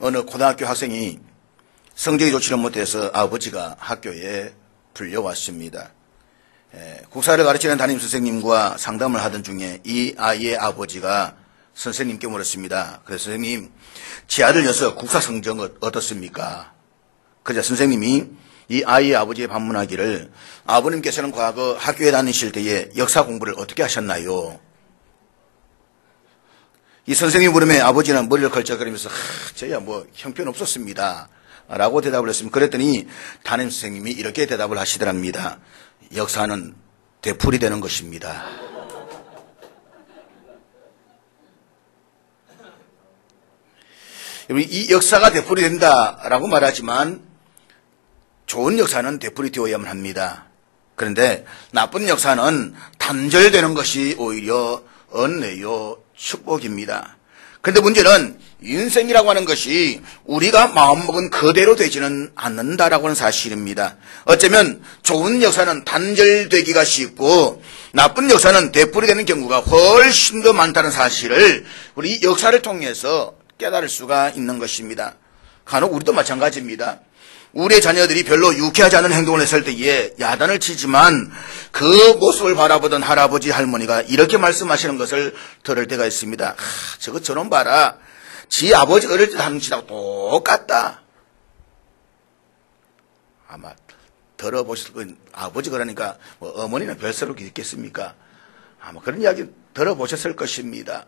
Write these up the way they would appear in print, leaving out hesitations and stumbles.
어느 고등학교 학생이 성적이 좋지는 못해서 아버지가 학교에 불려왔습니다. 국사를 가르치는 담임 선생님과 상담을 하던 중에 이 아이의 아버지가 선생님께 물었습니다. 그래서 선생님, 제 아들 녀석 국사 성적은 어떻습니까? 그러자 선생님이 이 아이의 아버지에 반문하기를, 아버님께서는 과거 학교에 다니실 때에 역사 공부를 어떻게 하셨나요? 이 선생님 물음에 아버지는 머리를 걸쩍거리면서 저야 뭐 형편없었습니다 라고 대답을 했습니다. 그랬더니 담임 선생님이 이렇게 대답을 하시더랍니다. 역사는 되풀이되는 것입니다. 이 역사가 되풀이된다라고 말하지만 좋은 역사는 되풀이되어야만 합니다. 그런데 나쁜 역사는 단절되는 것이 오히려 은혜요 축복입니다. 그런데 문제는 인생이라고 하는 것이 우리가 마음먹은 그대로 되지는 않는다라고 하는 사실입니다. 어쩌면 좋은 역사는 단절되기가 쉽고 나쁜 역사는 되풀이되는 경우가 훨씬 더 많다는 사실을 우리 역사를 통해서 깨달을 수가 있는 것입니다. 간혹 우리도 마찬가지입니다. 우리의 자녀들이 별로 유쾌하지 않은 행동을 했을 때에 야단을 치지만 그 모습을 바라보던 할아버지 할머니가 이렇게 말씀하시는 것을 들을 때가 있습니다. 저거 저놈 봐라. 지 아버지 어릴 때 하는 짓하고 똑같다. 아마 들어보실 건 아버지 그러니까 뭐 어머니는 별서로 있겠습니까? 아마 그런 이야기 들어보셨을 것입니다.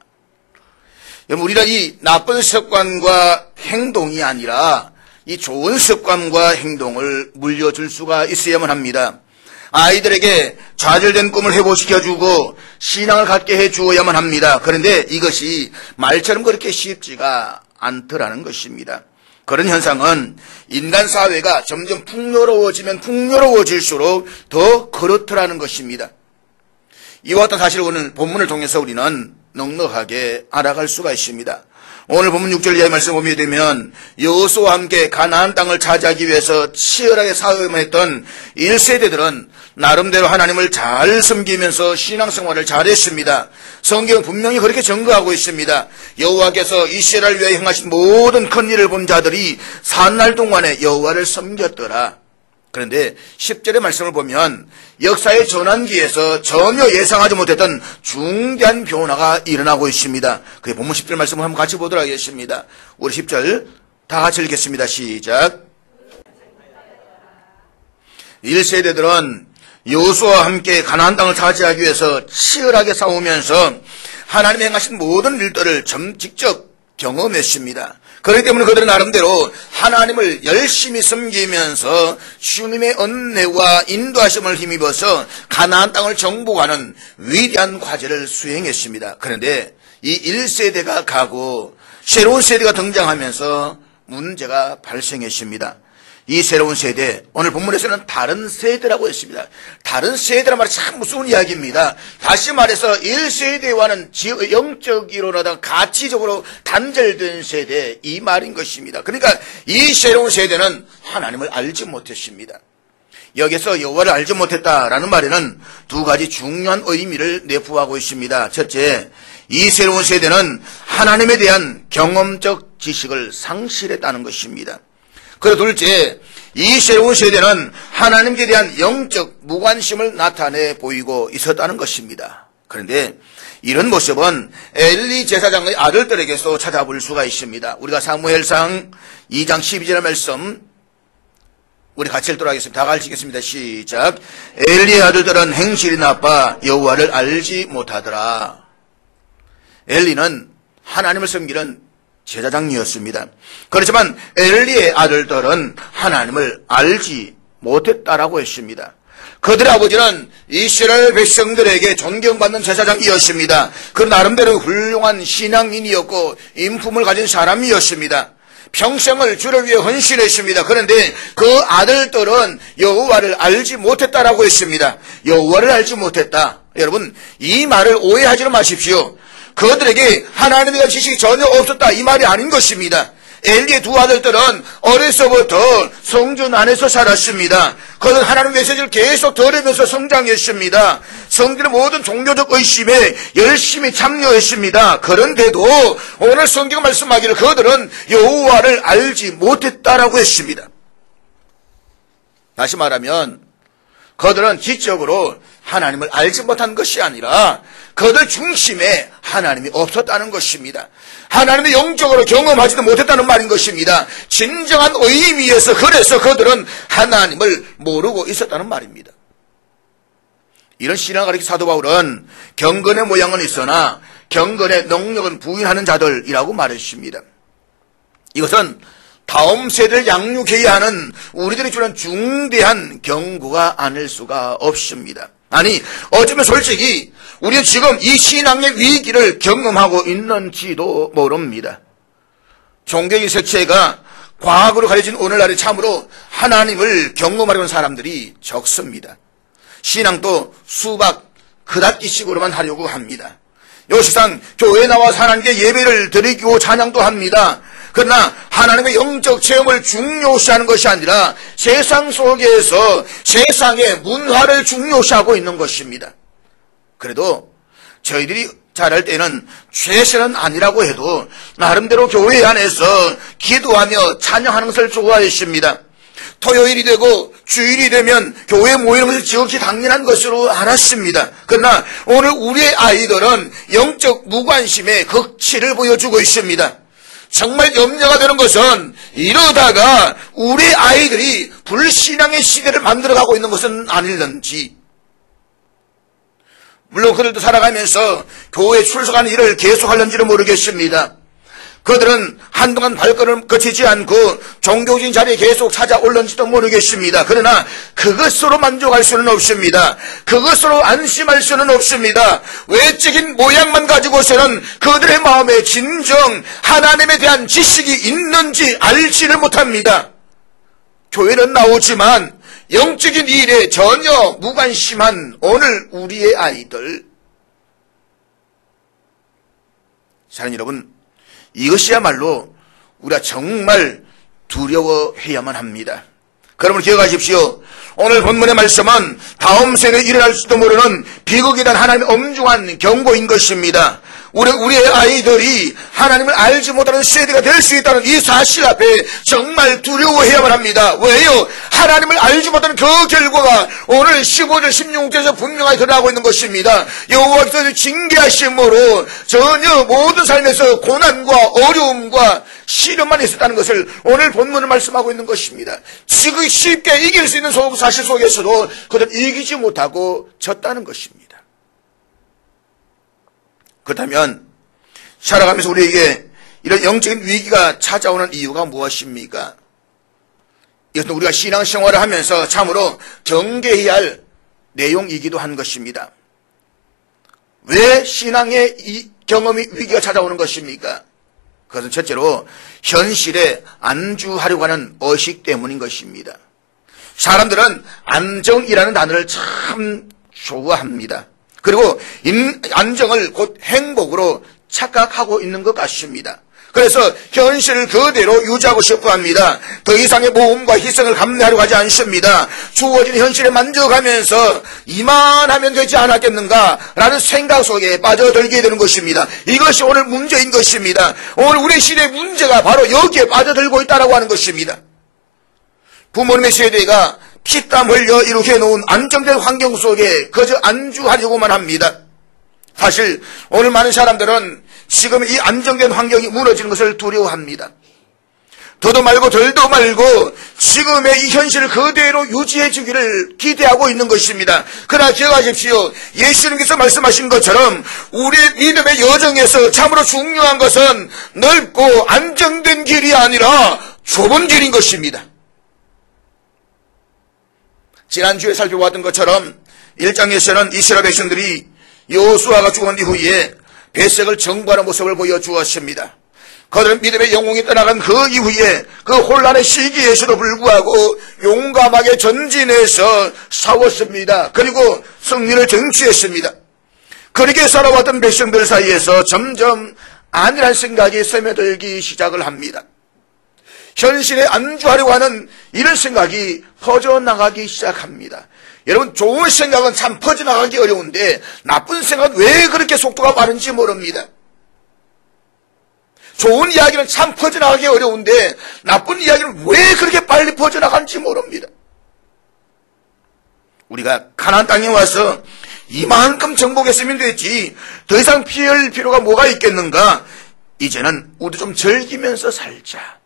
여러분, 우리는 이 나쁜 습관과 행동이 아니라 이 좋은 습관과 행동을 물려줄 수가 있어야만 합니다. 아이들에게 좌절된 꿈을 회복시켜주고 신앙을 갖게 해주어야만 합니다. 그런데 이것이 말처럼 그렇게 쉽지가 않더라는 것입니다. 그런 현상은 인간 사회가 점점 풍요로워지면 풍요로워질수록 더 그렇더라는 것입니다. 이와 같은 사실을 오늘 본문을 통해서 우리는 넉넉하게 알아갈 수가 있습니다. 오늘 본문 6절 이하의 말씀 보게 되면 여호수아와 함께 가나안 땅을 차지하기 위해서 치열하게 싸움을 했던 1세대들은 나름대로 하나님을 잘 섬기면서 신앙생활을 잘했습니다. 성경은 분명히 그렇게 증거하고 있습니다. 여호와께서 이스라엘을 위하여 행하신 모든 큰 일을 본 자들이 산날 동안에 여호와를 섬겼더라. 그런데 10절의 말씀을 보면 역사의 전환기에서 전혀 예상하지 못했던 중대한 변화가 일어나고 있습니다. 그게 본문 10절 말씀을 한번 같이 보도록 하겠습니다. 우리 10절 다 같이 읽겠습니다. 시작. 1세대들은 여호수아와 함께 가나안 땅을 차지하기 위해서 치열하게 싸우면서 하나님이 행하신 모든 일들을 직접 경험했습니다. 그렇기 때문에 그들은 나름대로 하나님을 열심히 섬기면서 주님의 은혜와 인도하심을 힘입어서 가나안 땅을 정복하는 위대한 과제를 수행했습니다. 그런데 이 1세대가 가고 새로운 세대가 등장하면서 문제가 발생했습니다. 이 새로운 세대, 오늘 본문에서는 다른 세대라고 했습니다. 다른 세대란 말이 참 무서운 이야기입니다. 다시 말해서 1세대와는 영적으로나 가치적으로 단절된 세대, 이 말인 것입니다. 그러니까 이 새로운 세대는 하나님을 알지 못했습니다. 여기서 여호와를 알지 못했다라는 말에는 두 가지 중요한 의미를 내포하고 있습니다. 첫째, 이 새로운 세대는 하나님에 대한 경험적 지식을 상실했다는 것입니다. 그리고 둘째, 이 새로운 세대는 하나님께 대한 영적 무관심을 나타내 보이고 있었다는 것입니다. 그런데 이런 모습은 엘리 제사장의 아들들에게서 찾아볼 수가 있습니다. 우리가 사무엘상 2장 12절의 말씀 우리 같이 읽도록 하겠습니다. 다 같이 읽겠습니다. 시작. 엘리의 아들들은 행실이 나빠 여호와를 알지 못하더라. 엘리는 하나님을 섬기는 제사장이었습니다. 그렇지만 엘리의 아들들은 하나님을 알지 못했다라고 했습니다. 그들의 아버지는 이스라엘 백성들에게 존경받는 제사장이었습니다. 그 나름대로 훌륭한 신앙인이었고 인품을 가진 사람이었습니다. 평생을 주를 위해 헌신했습니다. 그런데 그 아들들은 여호와를 알지 못했다라고 했습니다. 여호와를 알지 못했다. 여러분, 이 말을 오해하지 마십시오. 그들에게 하나님에 대한 지식이 전혀 없었다, 이 말이 아닌 것입니다. 엘리의 두 아들들은 어려서부터 성전 안에서 자랐습니다. 그들은 하나님 메시지를 계속 들으면서 성장했습니다. 성전의 모든 종교적 의심에 열심히 참여했습니다. 그런데도 오늘 성경 말씀하기를 그들은 여호와를 알지 못했다라고 했습니다. 다시 말하면 그들은 지적으로 하나님을 알지 못한 것이 아니라 그들 중심에 하나님이 없었다는 것입니다. 하나님을 영적으로 경험하지도 못했다는 말인 것입니다. 진정한 의미에서 그래서 그들은 하나님을 모르고 있었다는 말입니다. 이런 신앙을 가리킨 사도 바울은 경건의 모양은 있으나 경건의 능력은 부인하는 자들이라고 말했습니다. 이것은 다음 세대를 양육해야 하는 우리들이 주는 중대한 경고가 아닐 수가 없습니다. 아니, 어쩌면 솔직히 우리는 지금 이 신앙의 위기를 경험하고 있는지도 모릅니다. 종교의 색채가 과학으로 가려진 오늘날에 참으로 하나님을 경험하려는 사람들이 적습니다. 신앙도 수박, 그닥기식으로만 하려고 합니다. 요시상 교회에 나와서 하나님께 예배를 드리고 찬양도 합니다. 그러나 하나님의 영적 체험을 중요시하는 것이 아니라 세상 속에서 세상의 문화를 중요시하고 있는 것입니다. 그래도 저희들이 잘할 때는 최선은 아니라고 해도 나름대로 교회 안에서 기도하며 찬양하는 것을 좋아했습니다. 토요일이 되고 주일이 되면 교회에 모이는 것이 지극히 당연한 것으로 알았습니다. 그러나 오늘 우리의 아이들은 영적 무관심에 극치를 보여주고 있습니다. 정말 염려가 되는 것은 이러다가 우리 아이들이 불신앙의 시대를 만들어가고 있는 것은 아닐는지. 물론 그들도 살아가면서 교회에 출석하는 일을 계속하는지는 모르겠습니다. 그들은 한동안 발걸음을 거치지 않고 종교적인 자리에 계속 찾아올는지도 모르겠습니다. 그러나 그것으로 만족할 수는 없습니다. 그것으로 안심할 수는 없습니다. 외적인 모양만 가지고서는 그들의 마음에 진정 하나님에 대한 지식이 있는지 알지를 못합니다. 교회는 나오지만 영적인 일에 전혀 무관심한 오늘 우리의 아이들. 사랑하는 여러분, 이것이야말로 우리가 정말 두려워해야만 합니다. 그러므로 기억하십시오. 오늘 본문의 말씀은 다음 세대에 일어날지도 모르는 비극에 대한 하나님의 엄중한 경고인 것입니다. 우리의 아이들이 하나님을 알지 못하는 세대가 될 수 있다는 이 사실 앞에 정말 두려워해야만 합니다. 왜요? 하나님을 알지 못하는 그 결과가 오늘 15절 16절에서 분명하게 드러나고 있는 것입니다. 여호와께서 징계하심으로 전혀 모든 삶에서 고난과 어려움과 시련만 있었다는 것을 오늘 본문을 말씀하고 있는 것입니다. 지금 쉽게 이길 수 있는 사실 속에서도 그들은 이기지 못하고 졌다는 것입니다. 그렇다면 살아가면서 우리에게 이런 영적인 위기가 찾아오는 이유가 무엇입니까? 이것은 우리가 신앙생활을 하면서 참으로 경계해야 할 내용이기도 한 것입니다. 왜 신앙의 이 경험이 위기가 찾아오는 것입니까? 그것은 첫째로 현실에 안주하려고 하는 의식 때문인 것입니다. 사람들은 안정이라는 단어를 참 좋아합니다. 그리고 안정을 곧 행복으로 착각하고 있는 것 같습니다. 그래서 현실을 그대로 유지하고 싶어 합니다. 더 이상의 모험과 희생을 감내하려고 하지 않습니다. 주어진 현실에 만족하면서 이만하면 되지 않았겠는가 라는 생각 속에 빠져들게 되는 것입니다. 이것이 오늘 문제인 것입니다. 오늘 우리 시대의 문제가 바로 여기에 빠져들고 있다고 하는 것입니다. 부모님의 세대가 피땀 흘려 이렇게 놓은 안정된 환경 속에 그저 안주하려고만 합니다. 사실 오늘 많은 사람들은 지금 이 안정된 환경이 무너지는 것을 두려워합니다. 더도 말고 덜도 말고 지금의 이 현실을 그대로 유지해 주기를 기대하고 있는 것입니다. 그러나 기억하십시오. 예수님께서 말씀하신 것처럼 우리의 믿음의 여정에서 참으로 중요한 것은 넓고 안정된 길이 아니라 좁은 길인 것입니다. 지난주에 살펴봤던 것처럼 1장에서는 이스라엘 백성들이 여호수아가 죽은 이후에 배색을 정복하는 모습을 보여주었습니다. 그들은 믿음의 영웅이 떠나간 그 이후에 그 혼란의 시기에서도 불구하고 용감하게 전진해서 싸웠습니다. 그리고 승리를 쟁취했습니다. 그렇게 살아왔던 백성들 사이에서 점점 안일한 생각이 스며들기 시작을 합니다. 현실에 안주하려고 하는 이런 생각이 퍼져나가기 시작합니다. 여러분, 좋은 생각은 참 퍼져나가기 어려운데 나쁜 생각은 왜 그렇게 속도가 빠른지 모릅니다. 좋은 이야기는 참 퍼져나가기 어려운데 나쁜 이야기는 왜 그렇게 빨리 퍼져나가는지 모릅니다. 우리가 가나안 땅에 와서 이만큼 정복했으면 됐지 더 이상 피할 필요가 뭐가 있겠는가? 이제는 우리도 좀 즐기면서 살자.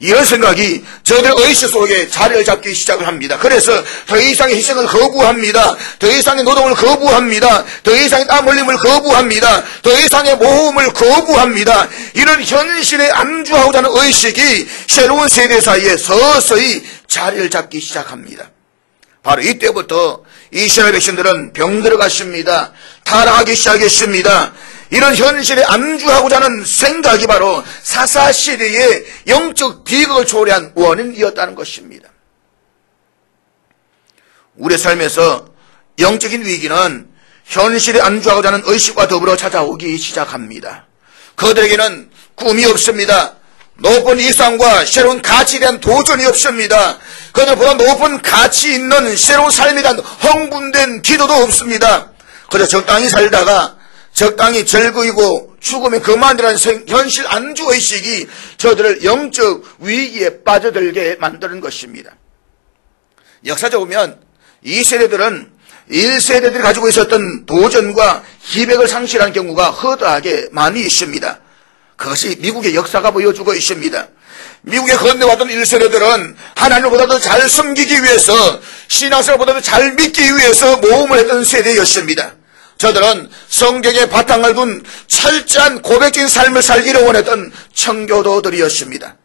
이런 생각이 저들의 의식 속에 자리를 잡기 시작을 합니다. 그래서 더 이상의 희생을 거부합니다. 더 이상의 노동을 거부합니다. 더 이상의 땀 흘림을 거부합니다. 더 이상의 모험을 거부합니다. 이런 현실에 안주하고자 하는 의식이 새로운 세대 사이에 서서히 자리를 잡기 시작합니다. 바로 이때부터 이스라엘 백성들은 병들어 갔습니다. 타락하기 시작했습니다. 이런 현실에 안주하고자 하는 생각이 바로 사사시대의 영적 비극을 초래한 원인이었다는 것입니다. 우리의 삶에서 영적인 위기는 현실에 안주하고자 하는 의식과 더불어 찾아오기 시작합니다. 그들에게는 꿈이 없습니다. 높은 이상과 새로운 가치에 대한 도전이 없습니다. 그들보다 높은 가치 있는 새로운 삶에 대한 흥분된 기도도 없습니다. 그저 적당히 살다가 적당히 즐거이고 죽으면 그만이라는 현실 안주의식이 저들을 영적 위기에 빠져들게 만드는 것입니다. 역사적으로 보면 이 세대들은 1세대들이 가지고 있었던 도전과 기백을 상실한 경우가 허다하게 많이 있습니다. 그것이 미국의 역사가 보여주고 있습니다. 미국에 건너왔던 1세대들은 하나님보다 더 잘 섬기기 위해서 신앙생활보다 더 잘 믿기 위해서 모험을 했던 세대였습니다. 저들은 성경에 바탕을 둔 철저한 고백적인 삶을 살기를 원했던 청교도들이었습니다.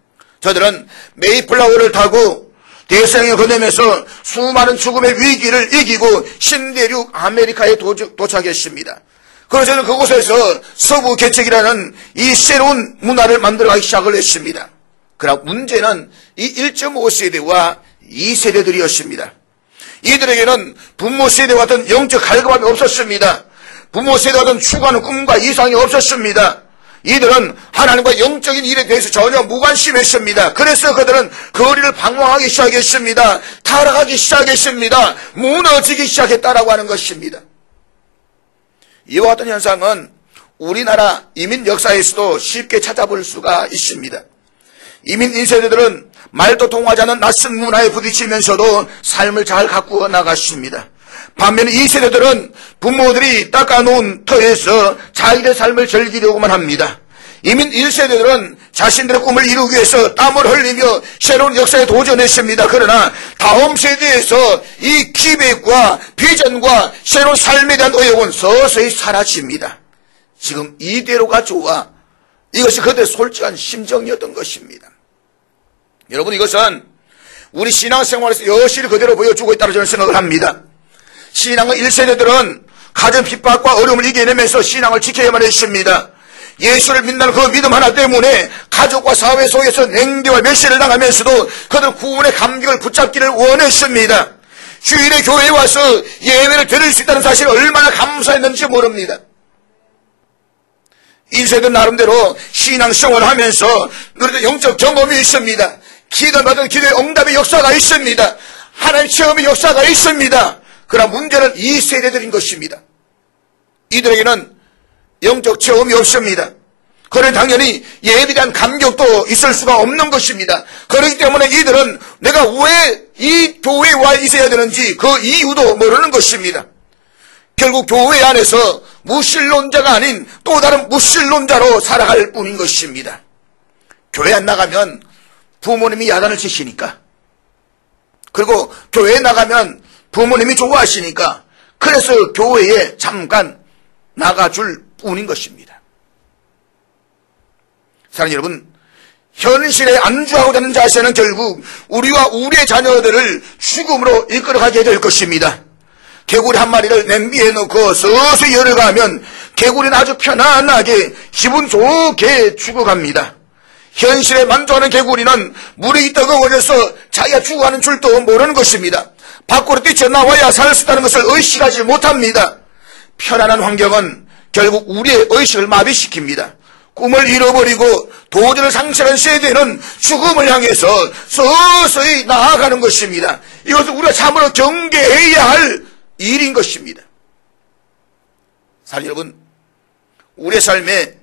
저들은 메이플라워를 타고 대서양에 건너면서 수많은 죽음의 위기를 이기고 신대륙 아메리카에 도착했습니다. 그래서 저는 그곳에서 서부 개척이라는 이 새로운 문화를 만들어가기 시작을 했습니다. 그러나 문제는 이 1.5세대와 2세대들이었습니다. 이들에게는 부모 세대와 같은 영적 갈급함이 없었습니다. 부모 세대와 같은 추구하는 꿈과 이상이 없었습니다. 이들은 하나님과 영적인 일에 대해서 전혀 무관심했습니다. 그래서 그들은 거리를 방황하기 시작했습니다. 타락하기 시작했습니다. 무너지기 시작했다라고 하는 것입니다. 이와 같은 현상은 우리나라 이민 역사에서도 쉽게 찾아볼 수가 있습니다. 이민 1세대들은 말도 통하지 않는 낯선 문화에 부딪히면서도 삶을 잘 가꾸어 나갔습니다. 반면에 2세대들은 부모들이 닦아놓은 터에서 자기의 삶을 즐기려고만 합니다. 이민 1세대들은 자신들의 꿈을 이루기 위해서 땀을 흘리며 새로운 역사에 도전했습니다. 그러나 다음 세대에서 이 기백과 비전과 새로운 삶에 대한 의욕은 서서히 사라집니다. 지금 이대로가 좋아. 이것이 그들의 솔직한 심정이었던 것입니다. 여러분, 이것은 우리 신앙생활에서 여실히 그대로 보여주고 있다고 저는 생각을 합니다. 신앙의 1세대들은 가정 핍박과 어려움을 이겨내면서 신앙을 지켜야만 했습니다. 예수를 믿는 그 믿음 하나 때문에 가족과 사회 속에서 냉대와 멸시를 당하면서도 그들 구원의 감격을 붙잡기를 원했습니다. 주일에 교회에 와서 예배를 드릴 수 있다는 사실을 얼마나 감사했는지 모릅니다. 1세대 나름대로 신앙생활을 하면서 누리던 영적 경험이 있습니다. 기도받은 기도의 응답의 역사가 있습니다. 하나님의 체험의 역사가 있습니다. 그러나 문제는 2세대들인 것입니다. 이들에게는 영적 체험이 없습니다. 그래 당연히 예배에 대한 감격도 있을 수가 없는 것입니다. 그렇기 때문에 이들은 내가 왜 이 교회에 와 있어야 되는지 그 이유도 모르는 것입니다. 결국 교회 안에서 무신론자가 아닌 또 다른 무신론자로 살아갈 뿐인 것입니다. 교회 안 나가면 부모님이 야단을 치시니까, 그리고 교회에 나가면 부모님이 좋아하시니까, 그래서 교회에 잠깐 나가줄 뿐인 것입니다. 사랑하는 여러분, 현실에 안주하고자 하는 자세는 결국 우리와 우리의 자녀들을 죽음으로 이끌어가게 될 것입니다. 개구리 한 마리를 냄비에 넣고 서서히 열어가면 개구리는 아주 편안하게 기분 좋게 죽어갑니다. 현실에 만족하는 개구리는 물이 뜨거워져서 자기가 죽어가는 줄도 모르는 것입니다. 밖으로 뛰쳐나와야 살 수 있다는 것을 의식하지 못합니다. 편안한 환경은 결국 우리의 의식을 마비시킵니다. 꿈을 잃어버리고 도전을 상실한 세대는 죽음을 향해서 서서히 나아가는 것입니다. 이것은 우리가 참으로 경계해야 할 일인 것입니다. 사실 여러분, 우리의 삶에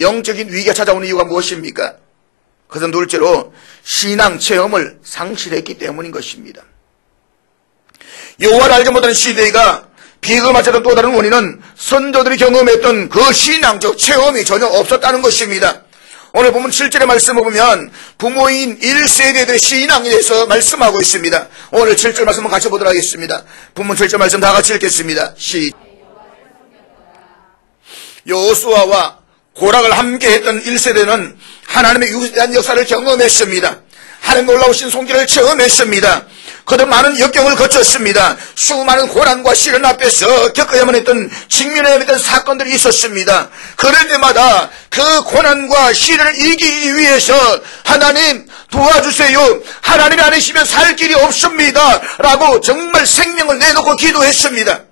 영적인 위기가 찾아오는 이유가 무엇입니까? 그것은 둘째로 신앙 체험을 상실했기 때문인 것입니다. 여호와를 알지 못하는 시대가 비극을 맞았던 또 다른 원인은 선조들이 경험했던 그 신앙적 체험이 전혀 없었다는 것입니다. 오늘 보면 7절의 말씀을 보면 부모인 1세대들의 신앙에 대해서 말씀하고 있습니다. 오늘 7절 말씀을 같이 보도록 하겠습니다. 본문 7절 말씀 다 같이 읽겠습니다. 여호수아와 고락을 함께 했던 1세대는 하나님의 유대한 역사를 경험했습니다. 하나님 놀라우신 손길을 체험했습니다. 그들 많은 역경을 거쳤습니다. 수많은 고난과 시련 앞에서 겪어야만 했던 직면해야 했던 사건들이 있었습니다. 그럴 때마다 그 고난과 시련을 이기기 위해서 하나님 도와주세요, 하나님이 아니시면 살 길이 없습니다 라고 정말 생명을 내놓고 기도했습니다.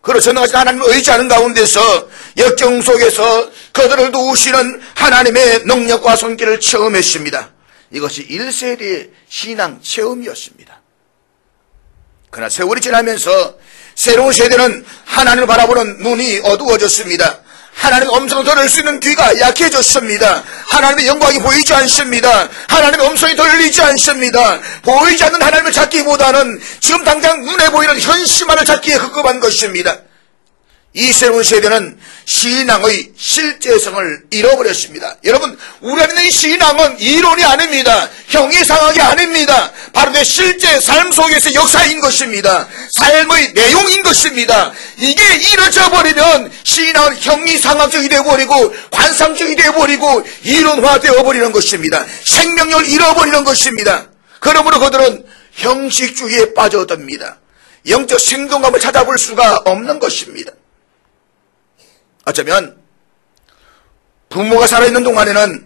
그리고 전능하신 하나님을 의지하는 가운데서 역경 속에서 그들을 도우시는 하나님의 능력과 손길을 체험했습니다. 이것이 1세대의 신앙 체험이었습니다. 그러나 세월이 지나면서 새로운 세대는 하나님을 바라보는 눈이 어두워졌습니다. 하나님의 음성을 들을 수 있는 귀가 약해졌습니다. 하나님의 영광이 보이지 않습니다. 하나님의 음성이 들리지 않습니다. 보이지 않는 하나님을 찾기보다는 지금 당장 눈에 보이는 현실만을 찾기에 급급한 것입니다. 이 새로운 세대는 신앙의 실제성을 잃어버렸습니다. 여러분, 우리가 믿는 이 신앙은 이론이 아닙니다. 형이상학이 아닙니다. 바로 내 실제 삶 속에서 역사인 것입니다. 삶의 내용인 것입니다. 이게 이루어져 버리면 신앙은 형이상학적이 되어버리고 관상적이 되어버리고 이론화되어 버리는 것입니다. 생명력을 잃어버리는 것입니다. 그러므로 그들은 형식주의에 빠져듭니다. 영적 생동감을 찾아볼 수가 없는 것입니다. 어쩌면 부모가 살아있는 동안에는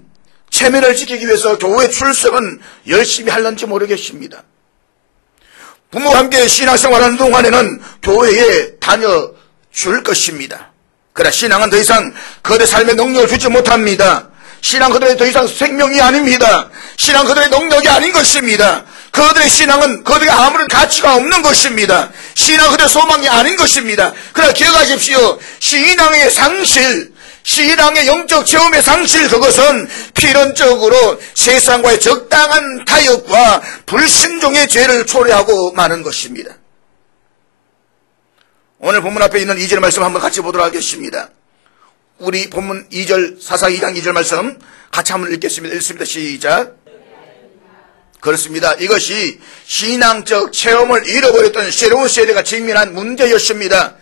체면을 지키기 위해서 교회 출석은 열심히 할는지 모르겠습니다. 부모와 함께 신앙생활하는 동안에는 교회에 다녀줄 것입니다. 그러나 신앙은 더 이상 그들의 삶에 능력을 주지 못합니다. 신앙 그들의 더 이상 생명이 아닙니다. 신앙 그들의 능력이 아닌 것입니다. 그들의 신앙은 그들에게 아무런 가치가 없는 것입니다. 신앙 그들의 소망이 아닌 것입니다. 그러나 기억하십시오. 신앙의 상실, 신앙의 영적 체험의 상실, 그것은 필연적으로 세상과의 적당한 타협과 불신종의 죄를 초래하고 마는 것입니다. 오늘 본문 앞에 있는 2절 말씀 한번 같이 보도록 하겠습니다. 우리 본문 2절, 사사기 2장 2절 말씀 같이 한번 읽겠습니다. 읽습니다. 시작. 그렇습니다. 이것이 신앙적 체험을 잃어버렸던 새로운 세대가 직면한 문제였습니다.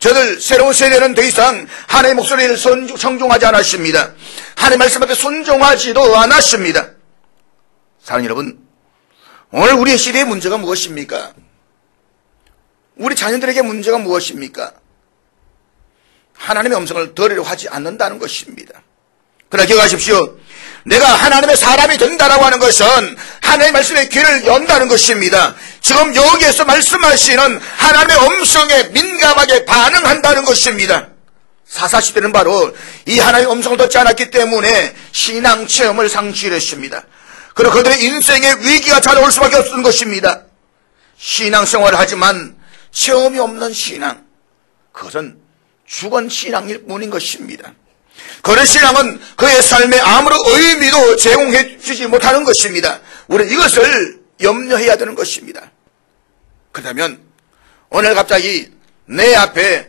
저들 새로운 세대는 더 이상 하나님의 목소리를 청종하지 않았습니다. 하나님의 말씀 앞에 순종하지도 않았습니다. 사랑하는 여러분, 오늘 우리의 시대의 문제가 무엇입니까? 우리 자녀들에게 문제가 무엇입니까? 하나님의 음성을 들으려 하지 않는다는 것입니다. 그러나 기억하십시오. 내가 하나님의 사람이 된다라고 하는 것은 하나님의 말씀에 귀를 연다는 것입니다. 지금 여기에서 말씀하시는 하나님의 음성에 민감하게 반응한다는 것입니다. 사사시대는 바로 이 하나님의 음성을 듣지 않았기 때문에 신앙 체험을 상실했습니다. 그리고 그들의 인생에 위기가 찾아올 수밖에 없는 것입니다. 신앙생활을 하지만 체험이 없는 신앙, 그것은 죽은 신앙일 뿐인 것입니다. 그런 신앙은 그의 삶에 아무런 의미도 제공해 주지 못하는 것입니다. 우리는 이것을 염려해야 되는 것입니다. 그렇다면 오늘 갑자기 내 앞에,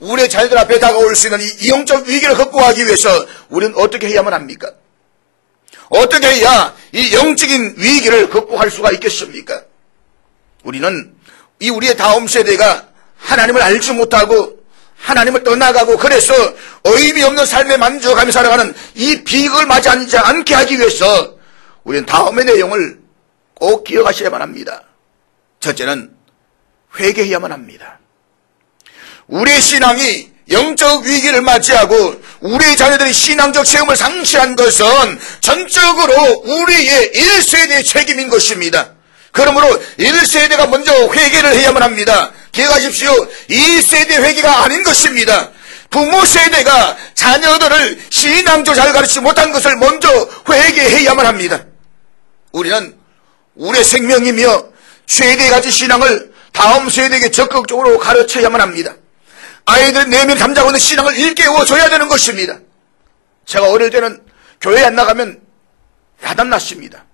우리의 자녀들 앞에 다가올 수 있는 이 영적 위기를 극복하기 위해서 우리는 어떻게 해야만 합니까? 어떻게 해야 이 영적인 위기를 극복할 수가 있겠습니까? 우리는 우리의 다음 세대가 하나님을 알지 못하고 하나님을 떠나가고 그래서 의미 없는 삶에 만족하며 살아가는 이 비극을 맞이하지 않게 하기 위해서 우리는 다음의 내용을 꼭 기억하셔야만 합니다. 첫째는 회개해야만 합니다. 우리의 신앙이 영적 위기를 맞이하고 우리의 자녀들이 신앙적 체험을 상실한 것은 전적으로 우리의 1세대의 책임인 것입니다. 그러므로 1세대가 먼저 회개를 해야만 합니다. 기억하십시오. 2세대 회개가 아닌 것입니다. 부모 세대가 자녀들을 신앙적으로 잘 가르치지 못한 것을 먼저 회개해야만 합니다. 우리는 우리의 생명이며 세대에 가진 신앙을 다음 세대에게 적극적으로 가르쳐야만 합니다. 아이들 내면 잠자고 있는 신앙을 일깨워줘야 되는 것입니다. 제가 어릴 때는 교회 안 나가면 야단났습니다.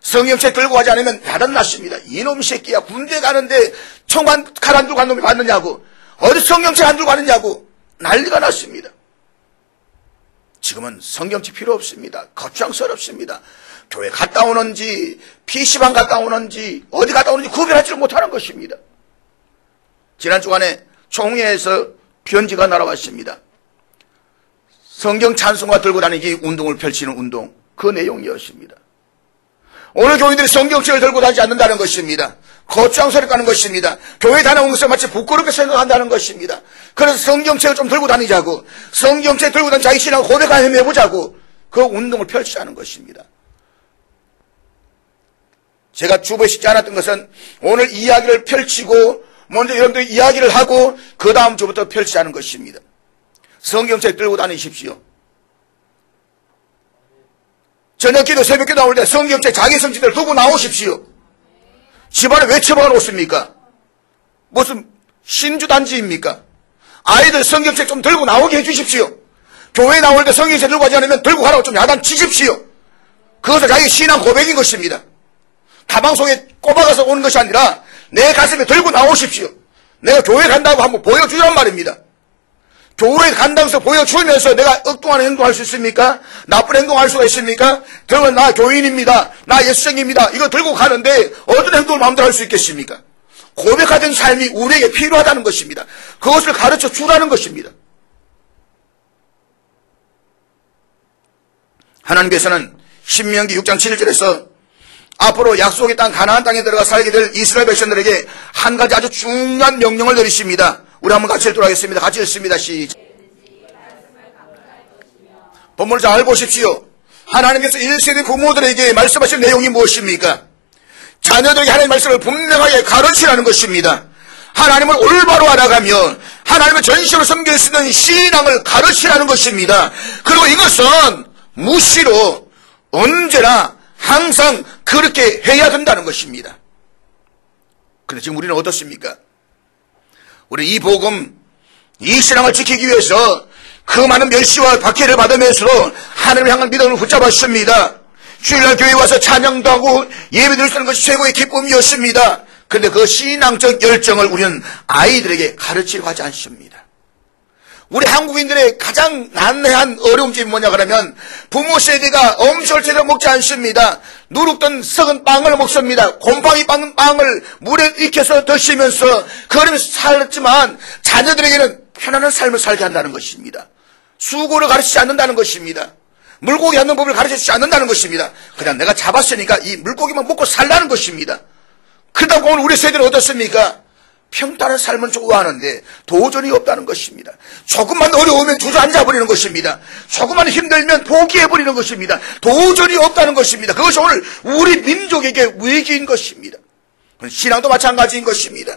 성경책 들고 가지 않으면 야단났습니다. 이놈 새끼야, 군대 가는데 총관 칼 안 들고 간 놈이 봤느냐고, 어디 성경책 안 들고 가느냐고 난리가 났습니다. 지금은 성경책 필요 없습니다. 걱정스럽습니다. 교회 갔다 오는지 PC방 갔다 오는지 어디 갔다 오는지 구별하지 못하는 것입니다. 지난 주간에 총회에서 편지가 날아왔습니다. 성경 찬송가 들고 다니기 운동을 펼치는 운동, 그 내용이었습니다. 오늘 교인들이 성경책을 들고 다니지 않는다는 것입니다. 거창스럽게 가는 것입니다. 교회 다녀온 것을 마치 부끄럽게 생각한다는 것입니다. 그래서 성경책을 좀 들고 다니자고, 성경책 들고 다니는 자기 신앙을 고백하며 해보자고 그 운동을 펼치자는 것입니다. 제가 주부에 쉽지 않았던 것은 오늘 이야기를 펼치고 먼저 여러분들이 이야기를 하고 그 다음 주부터 펼치자는 것입니다. 성경책 들고 다니십시오. 저녁기도 새벽기도 나올 때 성경책 자기 성취들 두고 나오십시오. 집안에 왜 처박아 놓습니까? 무슨 신주단지입니까? 아이들 성경책 좀 들고 나오게 해주십시오. 교회 나올 때 성경책 들고 가지 않으면 들고 가라고 좀 야단치십시오. 그것은 자기 신앙 고백인 것입니다. 가방 속에 꼽아가서 오는 것이 아니라 내 가슴에 들고 나오십시오. 내가 교회 간다고 한번 보여주란 말입니다. 교회 간다고 해서 보여주면서 내가 엉뚱한 행동할 수 있습니까? 나쁜 행동할 수가 있습니까? 그러면 나 교인입니다. 나 예수생입니다. 이거 들고 가는데 어떤 행동을 마음대로 할 수 있겠습니까? 고백하던 삶이 우리에게 필요하다는 것입니다. 그것을 가르쳐 주라는 것입니다. 하나님께서는 신명기 6장 7절에서 앞으로 약속의 땅 가나안 땅에 들어가 살게 될 이스라엘 백성들에게 한 가지 아주 중요한 명령을 내리십니다. 우리 한번 같이 읽도록 하겠습니다. 같이 읽습니다. 시작. 본문을 잘 보십시오. 하나님께서 1세대 부모들에게 말씀하신 내용이 무엇입니까? 자녀들에게 하나님의 말씀을 분명하게 가르치라는 것입니다. 하나님을 올바로 알아가며 하나님을 전심으로 섬길 수 있는 신앙을 가르치라는 것입니다. 그리고 이것은 무시로 언제나 항상 그렇게 해야 된다는 것입니다. 그런데 지금 우리는 어떻습니까? 우리 이 복음, 이 신앙을 지키기 위해서 그 많은 멸시와 박해를 받으면서도 하나님을 향한 믿음을 붙잡았습니다. 주일날 교회에 와서 찬양도 하고 예배드릴 수 있는 것이 최고의 기쁨이었습니다. 그런데 그 신앙적 열정을 우리는 아이들에게 가르치려고 하지 않습니다. 우리 한국인들의 가장 난해한 어려운 점이 뭐냐 그러면 부모 세대가 음식을 제대로 먹지 않습니다. 누룩된 썩은 빵을 먹습니다. 곰팡이 빵을 물에 익혀서 드시면서 그러면서 살았지만 자녀들에게는 편안한 삶을 살게 한다는 것입니다. 수고를 가르치지 않는다는 것입니다. 물고기 하는 법을 가르치지 않는다는 것입니다. 그냥 내가 잡았으니까 이 물고기만 먹고 살라는 것입니다. 그러다 보면 우리 세대는 어떻습니까? 평탄한 삶을 좋아하는데 도전이 없다는 것입니다. 조금만 어려우면 주저앉아버리는 것입니다. 조금만 힘들면 포기해버리는 것입니다. 도전이 없다는 것입니다. 그것이 오늘 우리 민족에게 위기인 것입니다. 신앙도 마찬가지인 것입니다.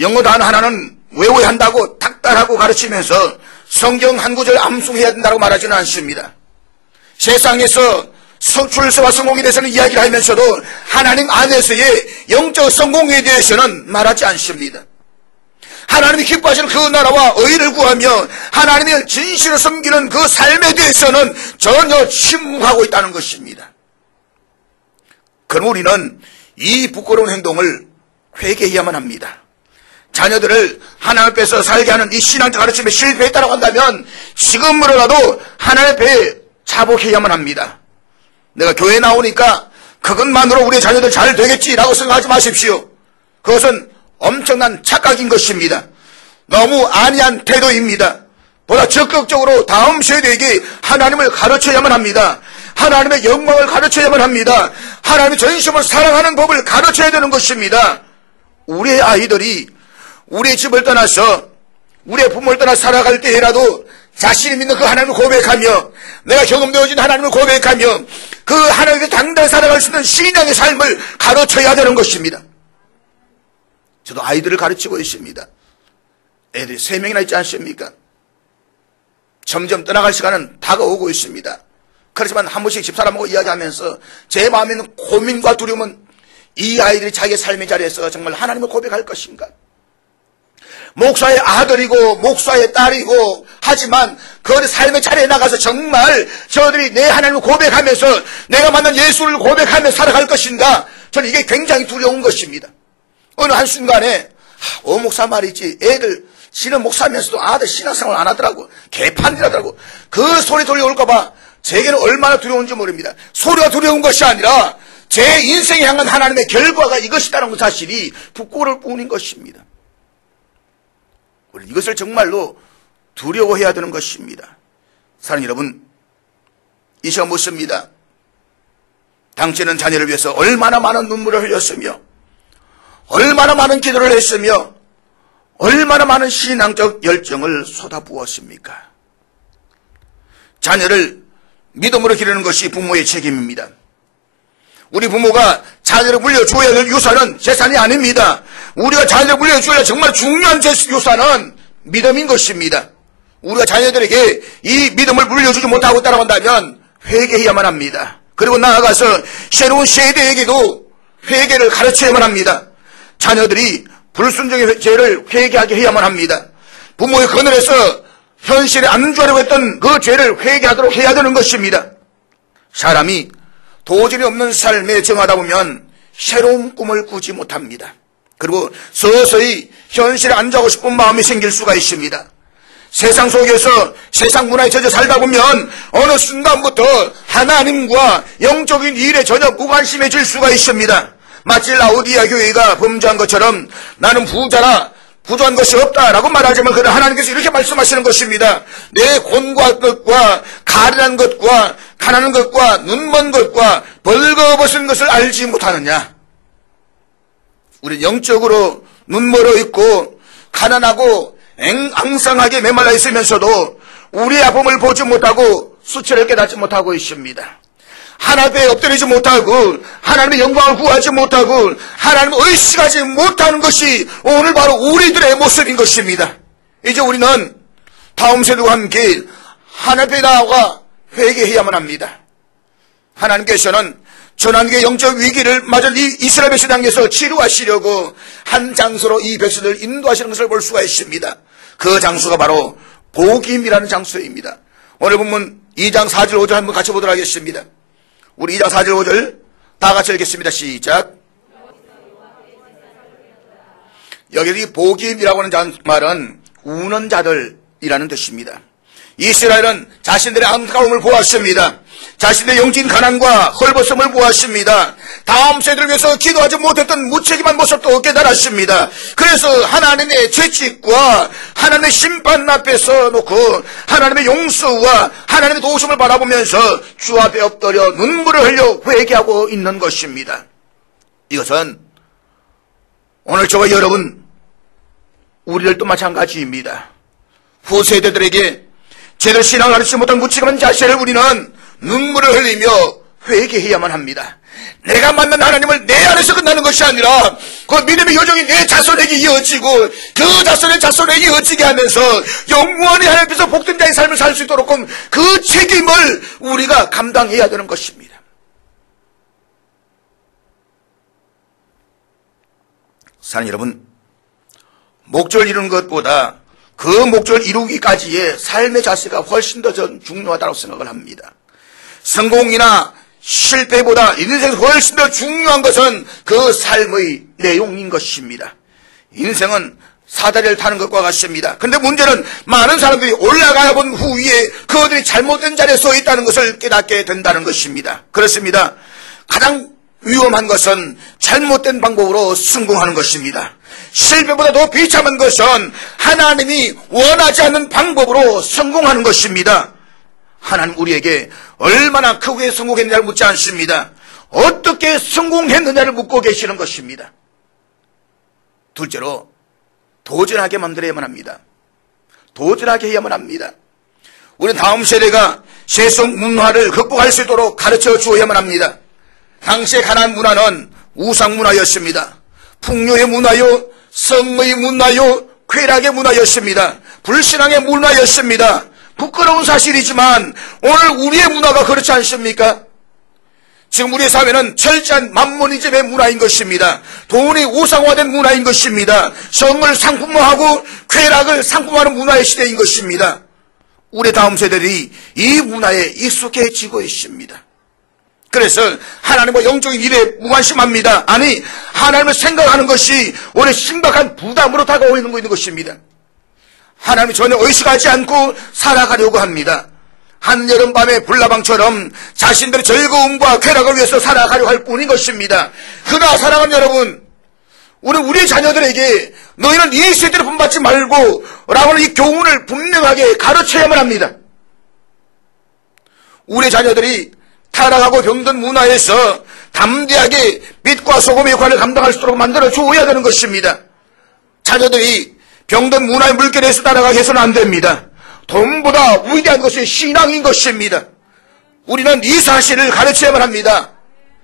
영어 단어 하나는 외워야 한다고 닥달하고 가르치면서 성경 한 구절 암송해야 된다고 말하지는 않습니다. 세상에서 출세와 성공에 대해서는 이야기를 하면서도 하나님 안에서의 영적 성공에 대해서는 말하지 않습니다. 하나님이 기뻐하시는 그 나라와 의를 구하며 하나님을 진실로 섬기는 그 삶에 대해서는 전혀 침묵하고 있다는 것입니다. 그럼 우리는 이 부끄러운 행동을 회개해야만 합니다. 자녀들을 하나님 앞에서 살게 하는 이 신앙적 가르침에 실패했다고 한다면 지금으로라도 하나님 앞에 자복해야만 합니다. 내가 교회 나오니까 그것만으로 우리 자녀들 잘 되겠지라고 생각하지 마십시오. 그것은 엄청난 착각인 것입니다. 너무 안이한 태도입니다. 보다 적극적으로 다음 세대에게 하나님을 가르쳐야만 합니다. 하나님의 영광을 가르쳐야만 합니다. 하나님의 전심을 사랑하는 법을 가르쳐야 되는 것입니다. 우리의 아이들이 우리의 집을 떠나서 우리의 부모를 떠나 살아갈 때라도 자신이 믿는 그 하나님을 고백하며 내가 경험되어진 하나님을 고백하며 그 하나님께 당당히 살아갈 수 있는 신앙의 삶을 가르쳐야 되는 것입니다. 저도 아이들을 가르치고 있습니다. 애들이 3명이나 있지 않습니까? 점점 떠나갈 시간은 다가오고 있습니다. 그렇지만 한 번씩 집사람하고 이야기하면서 제 마음에 있는 고민과 두려움은 이 아이들이 자기의 삶의 자리에서 정말 하나님을 고백할 것인가? 목사의 아들이고 목사의 딸이고 하지만 그 삶의 자리에 나가서 정말 저들이 내 하나님을 고백하면서 내가 만난 예수를 고백하면서 살아갈 것인가? 저는 이게 굉장히 두려운 것입니다. 어느 한순간에 목사 말이지 애들 지는 목사면서도 아들 신앙생활 안 하더라고. 개판이라더라고. 그 소리 들려올까봐 제게는 얼마나 두려운지 모릅니다. 소리가 두려운 것이 아니라 제 인생에 향한 하나님의 결과가 이것이다라는 사실이 부끄러울 뿐인 것입니다. 우리 이것을 정말로 두려워해야 되는 것입니다. 사랑하는 여러분, 이 시간 묻습니다. 당신은 자녀를 위해서 얼마나 많은 눈물을 흘렸으며 얼마나 많은 기도를 했으며 얼마나 많은 신앙적 열정을 쏟아부었습니까? 자녀를 믿음으로 기르는 것이 부모의 책임입니다. 우리 부모가 자녀를 물려줘야 될 유산은 재산이 아닙니다. 우리가 자녀를 물려줘야 정말 중요한 유산은 믿음인 것입니다. 우리가 자녀들에게 이 믿음을 물려주지 못하고 따라간다면 회개해야만 합니다. 그리고 나아가서 새로운 세대에게도 회개를 가르쳐야만 합니다. 자녀들이 불순종의 죄를 회개하게 해야만 합니다. 부모의 그늘에서 현실에 안주하려고 했던 그 죄를 회개하도록 해야 되는 것입니다. 사람이 도전이 없는 삶에 정하다 보면 새로운 꿈을 꾸지 못합니다. 그리고 서서히 현실에 안주하고 싶은 마음이 생길 수가 있습니다. 세상 속에서 세상 문화에 젖어 살다 보면 어느 순간부터 하나님과 영적인 일에 전혀 무관심해질 수가 있습니다. 마치 라오디아 교회가 범죄한 것처럼 나는 부자라 부족한 것이 없다라고 말하지만 그러나 하나님께서 이렇게 말씀하시는 것입니다. 내 곤고한 것과 가련한 것과 가난한 것과 눈먼 것과 벌거벗은 것을 알지 못하느냐. 우리는 영적으로 눈멀어 있고 가난하고 앙상하게 메말라 있으면서도 우리의 아픔을 보지 못하고 수치를 깨닫지 못하고 있습니다. 하나님 앞에 엎드리지 못하고 하나님의 영광을 구하지 못하고 하나님을 의식하지 못하는 것이 오늘 바로 우리들의 모습인 것입니다. 이제 우리는 다음 세대와 함께 하나님 앞에 나아가 회개해야만 합니다. 하나님께서는 전환기의 영적 위기를 맞은 이 이스라엘 백성을 향해서 치료하시려고 한 장소로 이 백성을 인도하시는 것을 볼 수가 있습니다. 그 장소가 바로 복임이라는 장소입니다. 오늘 본문 2장 4절 5절 한번 같이 보도록 하겠습니다. 우리 2장 4절 5절 다 같이 읽겠습니다. 시작. 여기 이 복임이라고 하는 말은 우는 자들이라는 뜻입니다. 이스라엘은 자신들의 안타까움을 보았습니다. 자신의 영적인 가난과 헐벗음을 보았습니다. 다음 세대를 위해서 기도하지 못했던 무책임한 모습도 깨달았습니다. 그래서 하나님의 죄책과 하나님의 심판 앞에 서놓고 하나님의 용서와 하나님의 도우심을 바라보면서 주 앞에 엎드려 눈물을 흘려 회개하고 있는 것입니다. 이것은 오늘 저와 여러분 우리들도 마찬가지입니다. 후세대들에게 제대로 신앙을 가르치지 못한 무책임한 자세를 우리는 눈물을 흘리며 회개해야만 합니다. 내가 만난 하나님을 내 안에서 끝나는 것이 아니라 그 믿음의 여정이 내 자손에게 이어지고 그 자손의 자손에게 이어지게 하면서 영원히 하나님 앞에서 복된 자의 삶을 살 수 있도록 그 책임을 우리가 감당해야 되는 것입니다. 사랑하는 여러분, 목적을 이루는 것보다 그 목적을 이루기까지의 삶의 자세가 훨씬 더 중요하다고 생각을 합니다. 성공이나 실패보다 인생에서 훨씬 더 중요한 것은 그 삶의 내용인 것입니다. 인생은 사다리를 타는 것과 같습니다. 그런데 문제는 많은 사람들이 올라가 본 후에 그들이 잘못된 자리에 서 있다는 것을 깨닫게 된다는 것입니다. 그렇습니다. 가장 위험한 것은 잘못된 방법으로 성공하는 것입니다. 실패보다 더 비참한 것은 하나님이 원하지 않는 방법으로 성공하는 것입니다. 하나님 우리에게 얼마나 크게 성공했느냐를 묻지 않습니다. 어떻게 성공했느냐를 묻고 계시는 것입니다. 둘째로 도전하게 만들어야만 합니다. 도전하게 해야만 합니다. 우리 다음 세대가 세속 문화를 극복할 수 있도록 가르쳐 주어야만 합니다. 당시의 가나안 문화는 우상 문화였습니다. 풍요의 문화요, 성의 문화요, 쾌락의 문화였습니다. 불신앙의 문화였습니다. 부끄러운 사실이지만 오늘 우리의 문화가 그렇지 않습니까? 지금 우리의 사회는 철저한 만모니즘의 문화인 것입니다. 돈이 우상화된 문화인 것입니다. 성을 상품화하고 쾌락을 상품화하는 문화의 시대인 것입니다. 우리 다음 세대들이 이 문화에 익숙해지고 있습니다. 그래서 하나님과 영적인 일에 무관심합니다. 아니, 하나님을 생각하는 것이 오늘 심각한 부담으로 다가오고 있는 것입니다. 하나님이 전혀 의식하지 않고 살아가려고 합니다. 한여름밤의 불나방처럼 자신들의 즐거움과 쾌락을 위해서 살아가려고 할 뿐인 것입니다. 그러나 사랑하는 여러분, 우리의 자녀들에게 너희는 이 세대를 본받지 말고 라고 하는 이 교훈을 분명하게 가르쳐야만 합니다. 우리의 자녀들이 타락하고 병든 문화에서 담대하게 빛과 소금의 역할을 감당할 수 있도록 만들어 주어야 되는 것입니다. 자녀들이 병든 문화의 물결에서 따라가게 해서는 안 됩니다. 돈보다 위대한 것이 신앙인 것입니다. 우리는 이 사실을 가르쳐야만 합니다.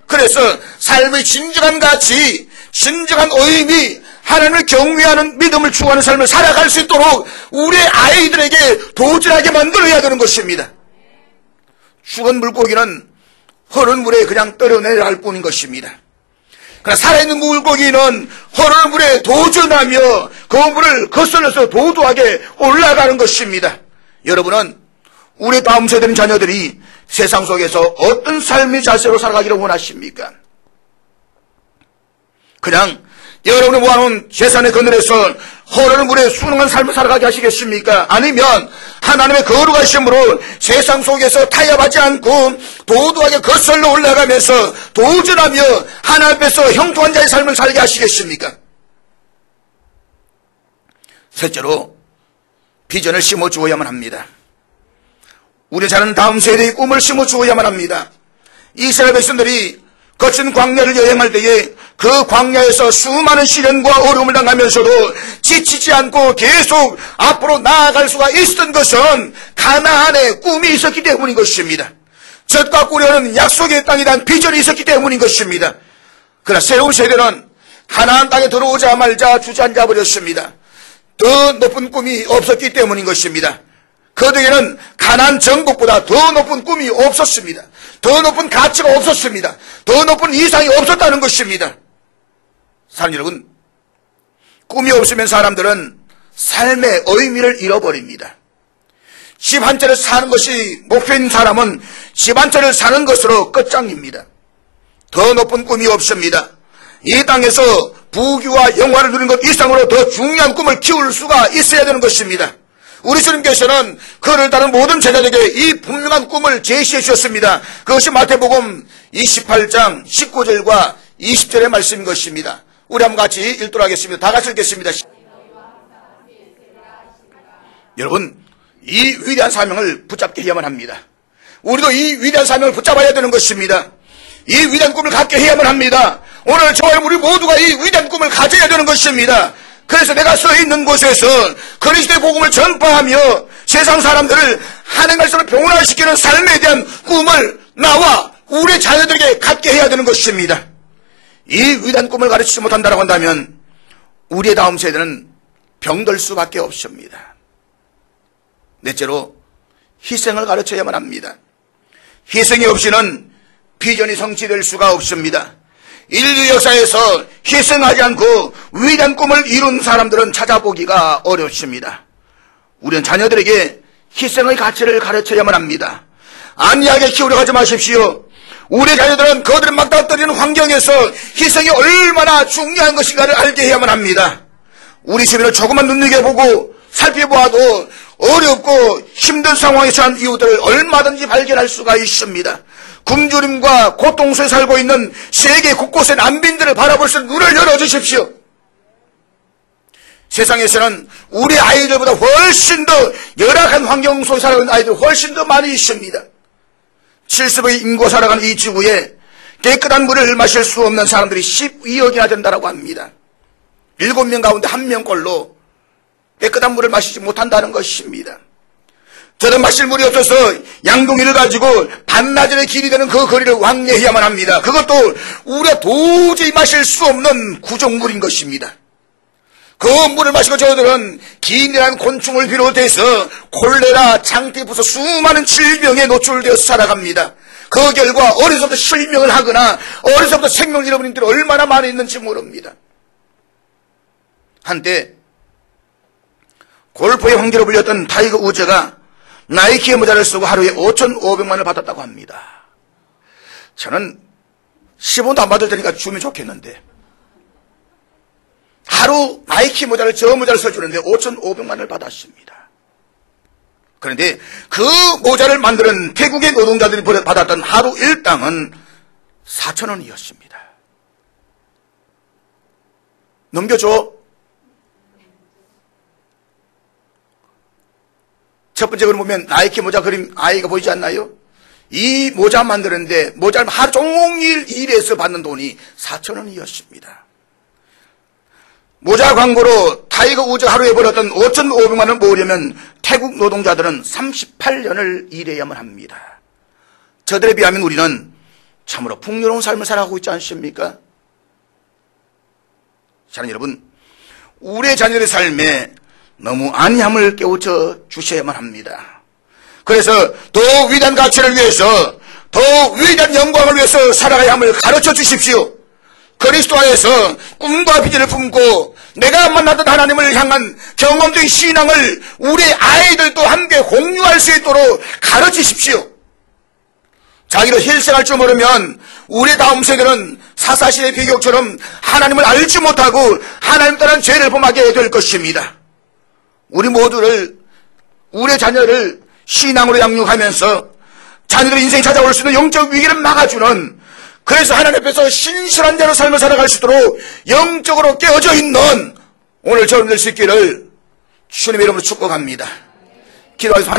그래서 삶의 진정한 가치, 진정한 의미, 하나님을 경외하는 믿음을 추구하는 삶을 살아갈 수 있도록 우리의 아이들에게 도전하게 만들어야 되는 것입니다. 죽은 물고기는 흐르는 물에 그냥 떨어내려 할 뿐인 것입니다. 그러나 살아있는 물고기는 흐르는 물에 도전하며 그 물을 거슬러서 도도하게 올라가는 것입니다. 여러분은 우리 다음 세대는 자녀들이 세상 속에서 어떤 삶의 자세로 살아가기를 원하십니까? 그냥 여러분이 모아놓은 재산의 그늘에서 흐르는 물에 순응한 삶을 살아가게 하시겠습니까? 아니면 하나님의 거룩하심으로 세상 속에서 타협하지 않고 도도하게 거슬러 올라가면서 도전하며 하나님 앞에서 형통한 자의 삶을 살게 하시겠습니까? 셋째로 비전을 심어주어야만 합니다. 우리 자는 다음 세대의 꿈을 심어주어야만 합니다. 이스라엘 백성들이 거친 광야를 여행할 때에 그 광야에서 수많은 시련과 어려움을 당하면서도 지치지 않고 계속 앞으로 나아갈 수가 있었던 것은 가나안에 꿈이 있었기 때문인 것입니다. 젖과 꿀이 흐르는 약속의 땅에 대한 비전이 있었기 때문인 것입니다. 그러나 새로운 세대는 가나안 땅에 들어오자 말자 주저앉아 버렸습니다. 더 높은 꿈이 없었기 때문인 것입니다. 그들에게는 가나안 정복보다 더 높은 꿈이 없었습니다. 더 높은 가치가 없었습니다. 더 높은 이상이 없었다는 것입니다. 사랑 여러분, 꿈이 없으면 사람들은 삶의 의미를 잃어버립니다. 집 한 채를 사는 것이 목표인 사람은 집 한 채를 사는 것으로 끝장입니다. 더 높은 꿈이 없습니다. 이 땅에서 부귀와 영화를 누리는 것 이상으로 더 중요한 꿈을 키울 수가 있어야 되는 것입니다. 우리 주님께서는 그를 따른 모든 제자들에게 이 분명한 꿈을 제시해 주셨습니다. 그것이 마태복음 28장 19절과 20절의 말씀인 것입니다. 우리 한번 같이 읽도록 하겠습니다. 다 같이 읽겠습니다. 여러분, 이 위대한 사명을 붙잡게 해야만 합니다. 우리도 이 위대한 사명을 붙잡아야 되는 것입니다. 이 위대한 꿈을 갖게 해야만 합니다. 오늘 저와 우리 모두가 이 위대한 꿈을 가져야 되는 것입니다. 그래서 내가 서 있는 곳에서 그리스도의 복음을 전파하며 세상 사람들을 하나님 말씀으로 병원화시키는 삶에 대한 꿈을 나와 우리 자녀들에게 갖게 해야 되는 것입니다. 이 위대한 꿈을 가르치지 못한다고 한다면 우리의 다음 세대는 병들 수밖에 없습니다. 넷째로 희생을 가르쳐야만 합니다. 희생이 없이는 비전이 성취될 수가 없습니다. 인류 역사에서 희생하지 않고 위대한 꿈을 이룬 사람들은 찾아보기가 어렵습니다. 우리는 자녀들에게 희생의 가치를 가르쳐야만 합니다. 안이하게 키우려고 하지 마십시오. 우리 자녀들은 그들을 막다뜨리는 환경에서 희생이 얼마나 중요한 것인가를 알게 해야만 합니다. 우리 주변을 조금만 눈여겨보고 살펴보아도 어렵고 힘든 상황에 처한 이웃들을 얼마든지 발견할 수가 있습니다. 굶주림과 고통 속에 살고 있는 세계 곳곳의 난민들을 바라볼 수 있는 눈을 열어주십시오. 세상에서는 우리 아이들보다 훨씬 더 열악한 환경 속에 살아가는 아이들이 훨씬 더 많이 있습니다. 70억의 인구가 살아가는 이 지구에 깨끗한 물을 마실 수 없는 사람들이 12억이나 된다고 합니다. 7명 가운데 1명꼴로 깨끗한 물을 마시지 못한다는 것입니다. 저는 마실 물이 없어서 양동이를 가지고 반나절의 길이 되는 그 거리를 왕래해야만 합니다. 그것도 우리가 도저히 마실 수 없는 구정물인 것입니다. 그 물을 마시고 저들은 기인이라는 곤충을 비롯해서 콜레라, 장티푸스 수많은 질병에 노출되어서 살아갑니다. 그 결과 어려서부터 실명을 하거나 어려서부터 생명을 잃어버린 분들이 얼마나 많이 있는지 모릅니다. 한때 골프의 황제로 불렸던 타이거 우즈가 나이키의 모자를 쓰고 하루에 5,500만 원을 받았다고 합니다. 저는 10원도 안 받을 테니까 주면 좋겠는데 하루 나이키 모자를 저 모자를 써주는데 5,500만 원을 받았습니다. 그런데 그 모자를 만드는 태국의 노동자들이 받았던 하루 일당은 4,000원이었습니다. 넘겨줘. 첫 번째 그림 보면 나이키 모자 그림 아이가 보이지 않나요? 이 모자 만드는데 모자를 하루 종일 일해서 받는 돈이 4,000원이었습니다. 모자 광고로 타이거 우즈 하루에 벌었던 5,500만 원을 모으려면 태국 노동자들은 38년을 일해야만 합니다. 저들에 비하면 우리는 참으로 풍요로운 삶을 살아가고 있지 않습니까? 사랑하는 여러분, 우리의 자녀의 삶에 너무 안이함을 깨우쳐 주셔야만 합니다. 그래서 더 위대한 가치를 위해서, 더 위대한 영광을 위해서 살아가야 함을 가르쳐 주십시오. 그리스도 안에서 꿈과 비전을 품고 내가 만났던 하나님을 향한 경험적인 신앙을 우리 아이들도 함께 공유할 수 있도록 가르치십시오. 자기를 희생할 줄 모르면 우리 다음 세대는 사사시대 비교처럼 하나님을 알지 못하고 하나님 따른 죄를 범하게 될 것입니다. 우리 모두를, 우리 자녀를 신앙으로 양육하면서 자녀들의 인생이 찾아올 수 있는 영적 위기를 막아주는, 그래서 하나님 앞에서 신실한 자로 삶을 살아갈 수 있도록 영적으로 깨어져 있는 오늘 저런 될 수 있기를 주님의 이름으로 축복합니다. 기도하겠습니다.